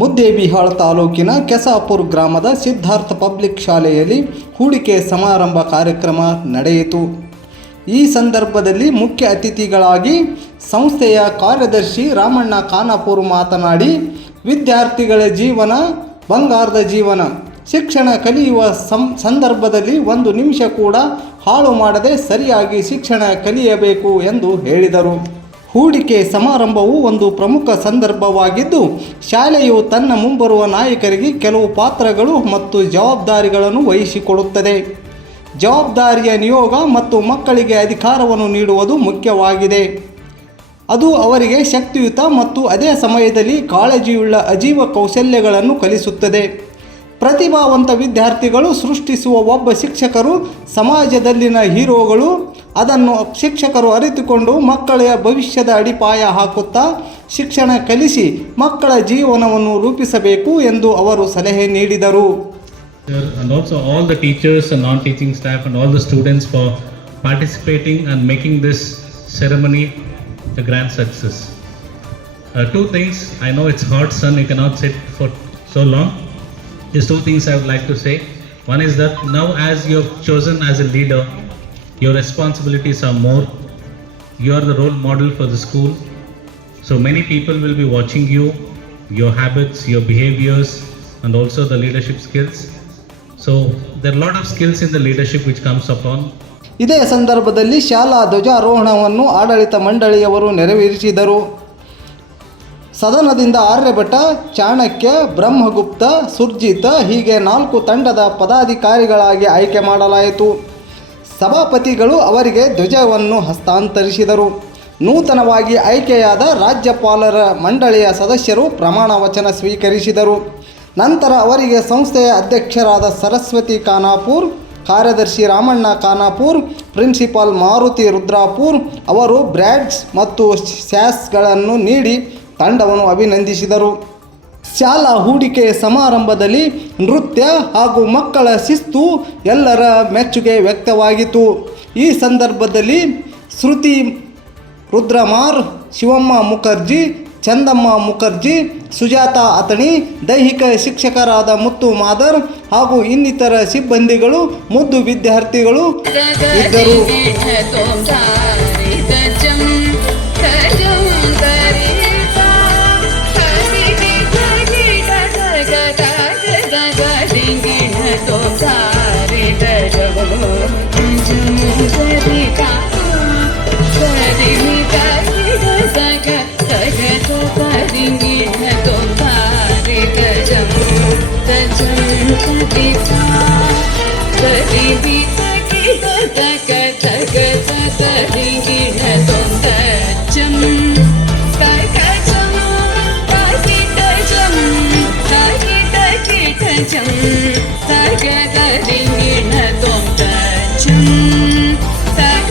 ಮುದ್ದೇಬಿಹಾಳ್ ತಾಲೂಕಿನ ಕೆಸಾಪುರ್ ಗ್ರಾಮದ ಸಿದ್ಧಾರ್ಥ ಪಬ್ಲಿಕ್ ಶಾಲೆಯಲ್ಲಿ ಹೂಡಿಕೆ ಸಮಾರಂಭ ಕಾರ್ಯಕ್ರಮ ನಡೆಯಿತು. ಈ ಸಂದರ್ಭದಲ್ಲಿ ಮುಖ್ಯ ಅತಿಥಿಗಳಾಗಿ ಸಂಸ್ಥೆಯ ಕಾರ್ಯದರ್ಶಿ ರಾಮಣ್ಣ ಖಾನಾಪುರ್ ಮಾತನಾಡಿ, ವಿದ್ಯಾರ್ಥಿಗಳ ಜೀವನ, ಬಂಗಾರದ ಜೀವನ, ಶಿಕ್ಷಣ ಕಲಿಯುವ ಸಂದರ್ಭದಲ್ಲಿ ಒಂದು ನಿಮಿಷ ಕೂಡ ಹಾಳು ಮಾಡದೆ ಸರಿಯಾಗಿ ಶಿಕ್ಷಣ ಕಲಿಯಬೇಕು ಎಂದು ಹೇಳಿದರು. ಹೂಡಿಕೆ ಸಮಾರಂಭವು ಒಂದು ಪ್ರಮುಖ ಸಂದರ್ಭವಾಗಿದ್ದು, ಶಾಲೆಯು ತನ್ನ ಮುಂಬರುವ ನಾಯಕರಿಗೆ ಕೆಲವು ಪಾತ್ರಗಳು ಮತ್ತು ಜವಾಬ್ದಾರಿಗಳನ್ನು ವಹಿಸಿಕೊಡುತ್ತದೆ. ಜವಾಬ್ದಾರಿಯ ನಿಯೋಗ ಮತ್ತು ಮಕ್ಕಳಿಗೆ ಅಧಿಕಾರವನ್ನು ನೀಡುವುದು ಮುಖ್ಯವಾಗಿದೆ. ಅದು ಅವರಿಗೆ ಶಕ್ತಿಯುತ ಮತ್ತು ಅದೇ ಸಮಯದಲ್ಲಿ ಕಾಳಜಿಯುಳ್ಳ ಅಜೀವ ಕೌಶಲ್ಯಗಳನ್ನು ಕಲಿಸುತ್ತದೆ. ಪ್ರತಿಭಾವಂತ ವಿದ್ಯಾರ್ಥಿಗಳು ಸೃಷ್ಟಿಸುವ ಒಬ್ಬ ಶಿಕ್ಷಕರು ಸಮಾಜದಲ್ಲಿನ ಹೀರೋಗಳು. ಅದನ್ನು ಶಿಕ್ಷಕರು ಅರಿತುಕೊಂಡು ಮಕ್ಕಳ ಭವಿಷ್ಯದ ಅಡಿಪಾಯ ಹಾಕುತ್ತಾ ಶಿಕ್ಷಣ ಕಲಿಸಿ ಮಕ್ಕಳ ಜೀವನವನ್ನು ರೂಪಿಸಬೇಕು ಎಂದು ಅವರು ಸಲಹೆ ನೀಡಿದರು. So long. There's two things I would like to say. One is that now as you have chosen as a leader, your responsibilities are more. You are the role model for the school. So many people will be watching you, your habits, your behaviors, and also the leadership skills. So there are a lot of skills in the leadership which comes upon. ಇದೇ ಸಂದರ್ಭದಲ್ಲಿ ಶಾಲಾ ಧ್ವಜಾರೋಹಣವನ್ನು ಆಡಳಿತ ಮಂಡಳಿಯವರು ನೆರವೇರಿಸಿದರು ಸದನದಿಂದ ಆರ್ಯಭಟ, ಚಾಣಕ್ಯ, ಬ್ರಹ್ಮಗುಪ್ತ, ಸುರ್ಜಿತ ಹೀಗೆ ನಾಲ್ಕು ತಂಡದ ಪದಾಧಿಕಾರಿಗಳಾಗಿ ಆಯ್ಕೆ ಮಾಡಲಾಯಿತು. ಸಭಾಪತಿಗಳು ಅವರಿಗೆ ಧ್ವಜವನ್ನು ಹಸ್ತಾಂತರಿಸಿದರು. ನೂತನವಾಗಿ ಆಯ್ಕೆಯಾದ ರಾಜ್ಯಪಾಲರ ಮಂಡಳಿಯ ಸದಸ್ಯರು ಪ್ರಮಾಣ ವಚನ ಸ್ವೀಕರಿಸಿದರು. ನಂತರ ಅವರಿಗೆ ಸಂಸ್ಥೆಯ ಅಧ್ಯಕ್ಷರಾದ ಸರಸ್ವತಿ ಖಾನಾಪುರ್, ಕಾರ್ಯದರ್ಶಿ ರಾಮಣ್ಣ ಖಾನಾಪುರ್, ಪ್ರಿನ್ಸಿಪಾಲ್ ಮಾರುತಿ ರುದ್ರಾಪುರ್ ಅವರು ಬ್ರ್ಯಾಡ್ಸ್ ಮತ್ತು ಸ್ಯಾಸ್ಗಳನ್ನು ನೀಡಿ ತಂಡವನ್ನು ಅಭಿನಂದಿಸಿದರು. ಶಾಲಾ ಹೂಡಿಕೆ ಸಮಾರಂಭದಲ್ಲಿ ನೃತ್ಯ ಹಾಗೂ ಮಕ್ಕಳ ಶಿಸ್ತು ಎಲ್ಲರ ಮೆಚ್ಚುಗೆ ವ್ಯಕ್ತವಾಗಿತ್ತು. ಈ ಸಂದರ್ಭದಲ್ಲಿ ಶ್ರುತಿ ರುದ್ರಮಾರ್, ಶಿವಮ್ಮ ಮುಖರ್ಜಿ, ಚಂದಮ್ಮ ಮುಖರ್ಜಿ, ಸುಜಾತ ಅತಣಿ ದೈಹಿಕ ಶಿಕ್ಷಕರಾದ ಮುತ್ತು ಮಾದರ್ ಹಾಗೂ ಇನ್ನಿತರ ಸಿಬ್ಬಂದಿಗಳು, ಮುದ್ದು ವಿದ್ಯಾರ್ಥಿಗಳು ಇದ್ದರು. चं सर्गगदिङ्गिणत्वं गच्छम् सक